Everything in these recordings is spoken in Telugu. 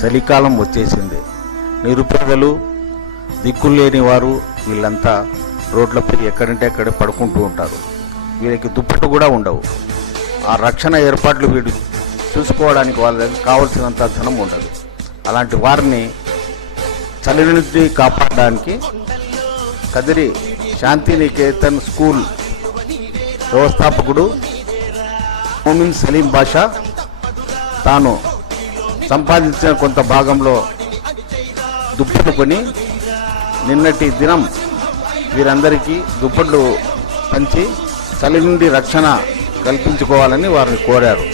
చలికాలం వచ్చేసింది. నిరుపేదలు, దిక్కులేని వారు వీళ్ళంతా రోడ్లపై ఎక్కడంటే అక్కడే పడుకుంటూ ఉంటారు. వీరికి దుప్పట్లు కూడా ఉండవు. ఆ రక్షణ ఏర్పాట్లు వీడు చూసుకోవడానికి వాళ్ళ దగ్గర కావలసినంత ధనం ఉండదు. అలాంటి వారిని చలి నుండి కాపాడడానికి కదిరి శాంతినికేతన్ స్కూల్ వ్యవస్థాపకుడు మోమిన్ సలీం బాషా తాను సంపాదించిన కొంత భాగంలో దుప్పట్లు కొని నిన్నటి దినం వీరందరికీ దుప్పట్లు పంచి చలి నుండి రక్షణ కల్పించుకోవాలని వారిని కోరారు.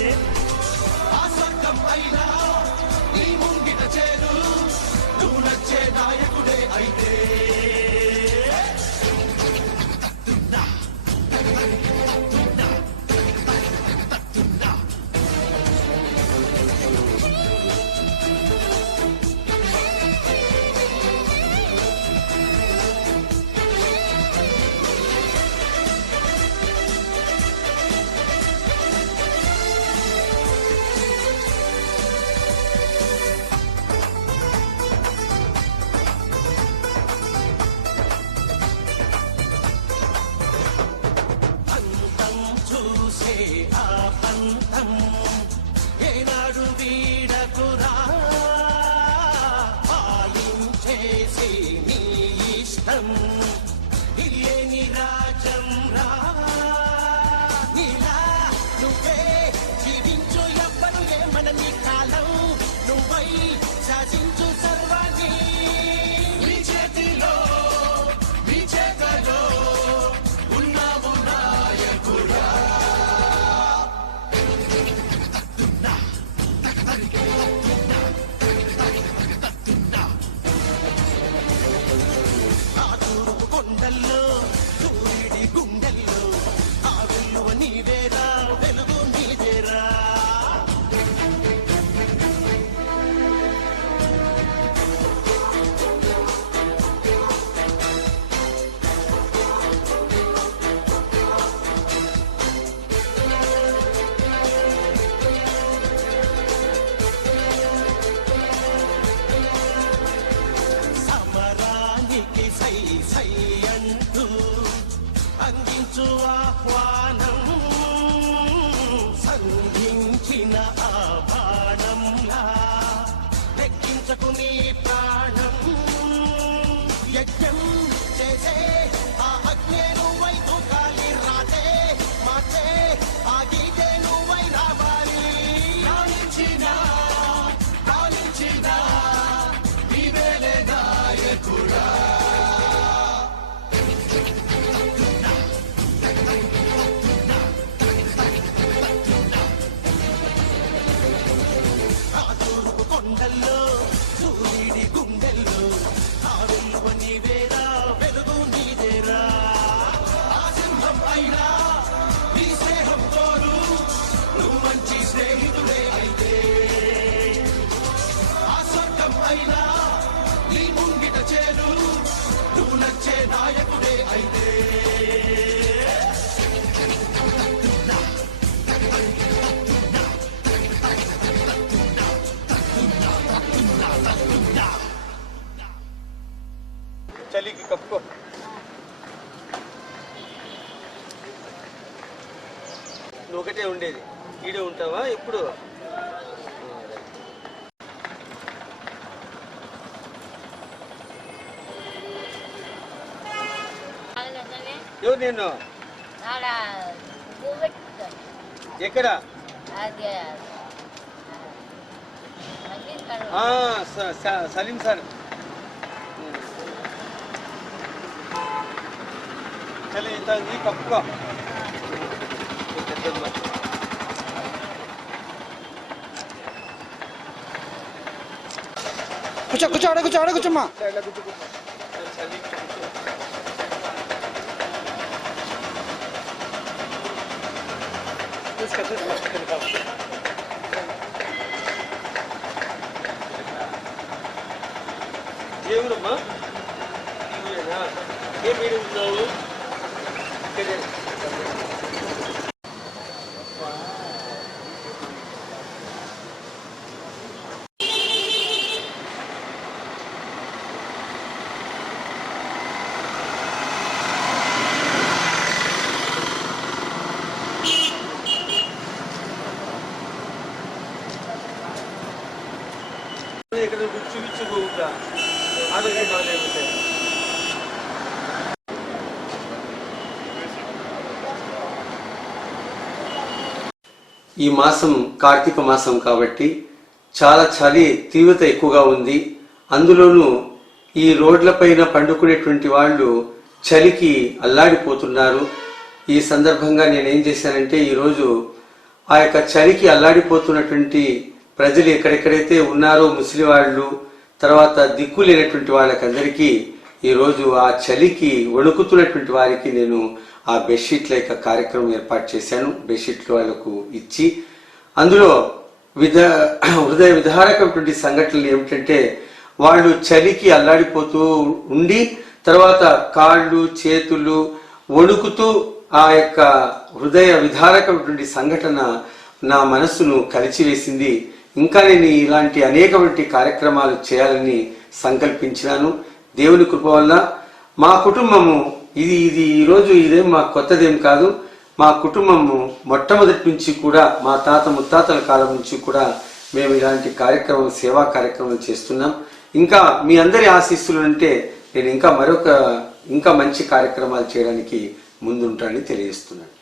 చలికి కప్పుకో. నువ్వు ఒకటే ఉండేది, ఈడే ఉంటావా ఎప్పుడు? ఎవరు నేను ఎక్కడ? సలీం సార్. చలి అవుతుంది, కప్పుకో. కూర్చో కూర్చో ఆడ కూర్చో, ఆడ కూర్చోమ్మా. ఏ ఊరమ్మా? ఈ ఊరేనా? ఏ మీరు ఉన్నావు? ఇక్కడ చూపించుకోకుండా ఆరోగ్యంగా లేకపోతే ఈ మాసం కార్తీక మాసం కాబట్టి చాలా చలి తీవ్రత ఎక్కువగా ఉంది. అందులోనూ ఈ రోడ్లపైన పండుకునేటువంటి వాళ్ళు చలికి అల్లాడిపోతున్నారు. ఈ సందర్భంగా నేనేం చేశానంటే ఈరోజు ఆ యొక్క చలికి అల్లాడిపోతున్నటువంటి ప్రజలు ఎక్కడెక్కడైతే ఉన్నారో ముసలి వాళ్ళు, తర్వాత దిక్కు లేనటువంటి వాళ్ళకందరికీ ఈరోజు ఆ చలికి వణుకుతున్నటువంటి వారికి నేను ఆ బెడ్షీట్ల యొక్క కార్యక్రమం ఏర్పాటు చేశాను. బెడ్షీట్లు వాళ్ళకు ఇచ్చి అందులో హృదయ విదారకమైనటువంటి సంఘటనలు ఏమిటంటే వాళ్ళు చలికి అల్లాడిపోతూ ఉండి తర్వాత కాళ్ళు చేతులు వణుకుతూ ఆ యొక్క హృదయ విదారకమైనటువంటి సంఘటన నా మనస్సును కలిచివేసింది. ఇంకా నేను ఇలాంటి అనేకమైన కార్యక్రమాలు చేయాలని సంకల్పించినాను. దేవుని కృప వల్ల మా కుటుంబము ఇది ఈరోజు ఇదేం మా కొత్తదేం కాదు. మా కుటుంబము మొట్టమొదటి నుంచి కూడా మా తాత ముత్తాతల కాలం నుంచి కూడా మేము ఇలాంటి కార్యక్రమం సేవా కార్యక్రమం చేస్తున్నాం. ఇంకా మీ అందరి ఆశీస్సులు అంటే నేను ఇంకా మంచి కార్యక్రమాలు చేయడానికి ముందుంటానని తెలియజేస్తున్నాను.